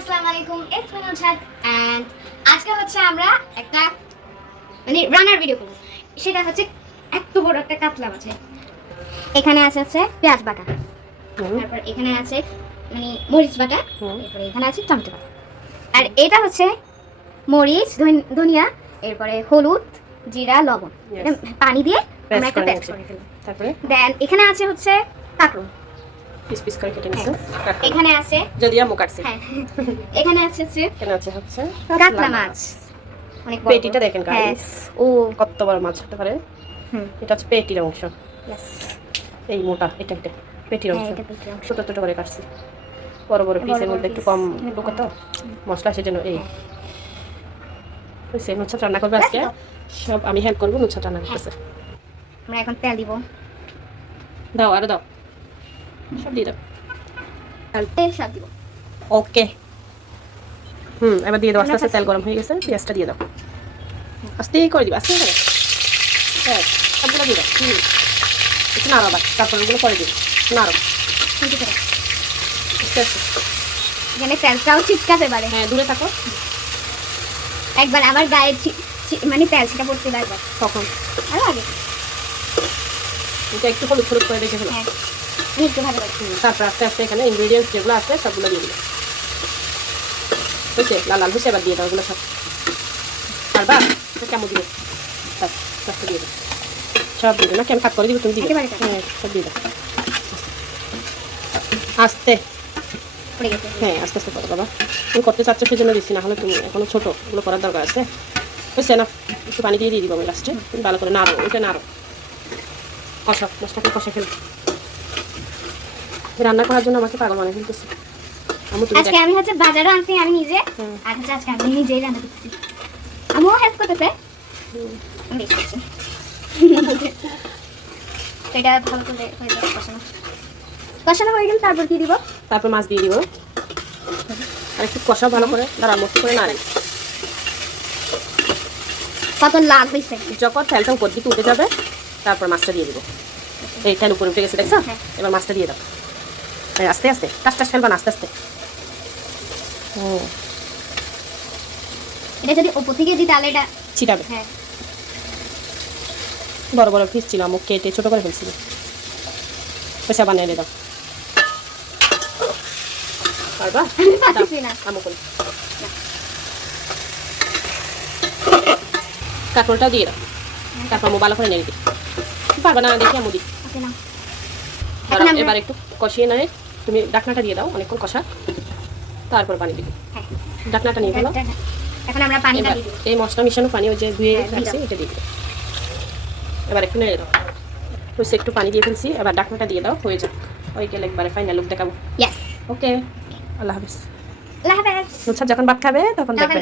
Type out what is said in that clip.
আসসালামু আলাইকুম ইটস মিনুল ছাদ এন্ড আজকে হচ্ছে আমরা একটা মানে রান্নার ভিডিও করব। সেটা হচ্ছে এত বড় একটা কাতলা মাছ এখানে আছে হচ্ছে পেঁয়াজ বাটা। তারপর এখানে আছে মানে মরিচ বাটা। এরপরে এখানে আছে টমেটো বাটা। আর এটা হচ্ছে মরিচ ধন- ধনিয়া এরপরে হলুদ জিরা লবণ। পানি দিয়ে আমরা একটা করে পেস্ট করে ফেলব। তারপরে? দেন এখানে আছে হচ্ছে কাঁকড়ো পিস পিস করে কেটে নিচ্ছে এখানে আছে। যদি আমু কাটছি। হ্যাঁ। এখানে আছে হচ্ছে এখানে আছে হচ্ছে কাতলা মাছ। অনেক বড়। পেটিটা দেখেন হ্যাঁ। guys। ও কত বড় মাছ হতে পারে। হুম। এটা হচ্ছে পেটির অংশ। এই মোটা এটা এটা পেটির অংশ। হ্যাঁ। ছোট ছোট করে কাটছি। বড় বড় পিসের মধ্যে একটু কম ঢুকো তো। মশলা সেজন্য এই। হয়েছে নুচ্ছা রান্না করবে আজকে। সব আমি হেল্প করব নুচ্ছা রান্না করতেছে। আমরা এখন তেল দিব। দাও আরও দাও। সব দিয়ে দাও। ওকে। হুম এবার দিয়ে দাও আস্তে আস্তে তেল গরম হয়ে গেছে পেঁয়াজটা দিয়ে দাও। আস্তে করে দিবা আস্তে করে। হ্যাঁ সবগুলো দিয়ে দাও। হুম। একটু নাড়ো আবার পরে দিবি। নাড়ো আস্তে আস্তে। এখানে তেলটাও ছিটকাতে পারে। হ্যাঁ দূরে থাকো। একবার আমার গায়ে মানে তেল ছিটা পড়তে লাগবে। তখন আরও আগে। এটা একটু হলুদ হলুদ করে দেখে ফেলো হ্যাঁ। তারপর আস্তে আস্তে এখানে ইনগ্রেডিয়েন্টস যেগুলো আছে সবগুলো দিয়ে দিবে হয়েছে লাল লাল হয়েছে এবার দিয়ে দাও ওগুলো সব। পারবা কেমন দিবে? সবটা দিয়ে দাও। সব দিয়ে না কেমন কাট করে দিবে? তুমি দিবে? হ্যাঁ সব দিয়ে দাও। আস্তে। হ্যাঁ আস্তে আস্তে করো বাবা। তুমি করতে চাচ্ছ সেই জন্য দিচ্ছি না হলে তুমি এখনও ছোটো ওগুলো করার দরকার আছে। বুঝছে না? একটু পানি দিয়ে দিয়ে দিব আমি লাস্টে ভালো করে নাড়ো ওইটা নাড়ো। কষা মাছটাকে কষা ফেলো। রান্না করার জন্য আমাকে পাগল মানে ফেলতেছে আজকে আমি হচ্ছে বাজারে আনছি আমি নিজে। আর হচ্ছে আজকে আমি নিজেই রান্না করতেছি। আমিও হেল্প করতেছে এটা ভালো করে হয়ে যাবে কষানো। কষানো হয়ে গেলে তারপর কি দিব? তারপর মাছ দিয়ে দিব। আর একটু কষা ভালো করে। দাঁড়া মস্ত করে নাড়ে। কত লাল হয়েছে যখন তেলটা উপর দিকে উঠে যাবে তারপর মাছটা দিয়ে দিব। এই তেল উপরে উঠে গেছে দেখছ? হ্যাঁ। এবার মাছটা দিয়ে দাও। আস্তে আস্তে টাস ফেলবা না আস্তে আস্তে। ও। এটা যদি ওপর থেকে দিই তাহলে এটা ছিটাবে। হ্যাঁ। বড় বড় পিস ছিল আমুক কেটে ছোট করে ফেলছিল পয়সা বানিয়ে দিয়ে দাও। পারবা? আমুক দিয়ে তারপর আমু ভালো করে নেড়ে দিই পারবা না দেখি আমু দিই এবার একটু কষিয়ে নেয় তুমি ডাকনাটা দিয়ে দাও অনেকক্ষণ কষা তারপর পানি দিবি। হ্যাঁ। ডাকনাটা নিয়ে ফেলো। এখন আমরা পানিটা দিয়ে দিব এই মশলা মিশানো পানি ওই যে ধুয়ে হ্যাঁ, রাখছি এটা দিয়ে এবার একটু নেড়ে দাও। হয়েছে একটু পানি দিয়ে ফেলছি এবার ডাকনাটা দিয়ে দাও হয়ে যাক। ওই গেলে একবারে ফাইনাল লুক দেখাবো। ওকে আল্লাহ হাফিজ। আল্লাহ হাফেজ। নুচ্ছা যখন ভাত খাবে তখন দেখবে।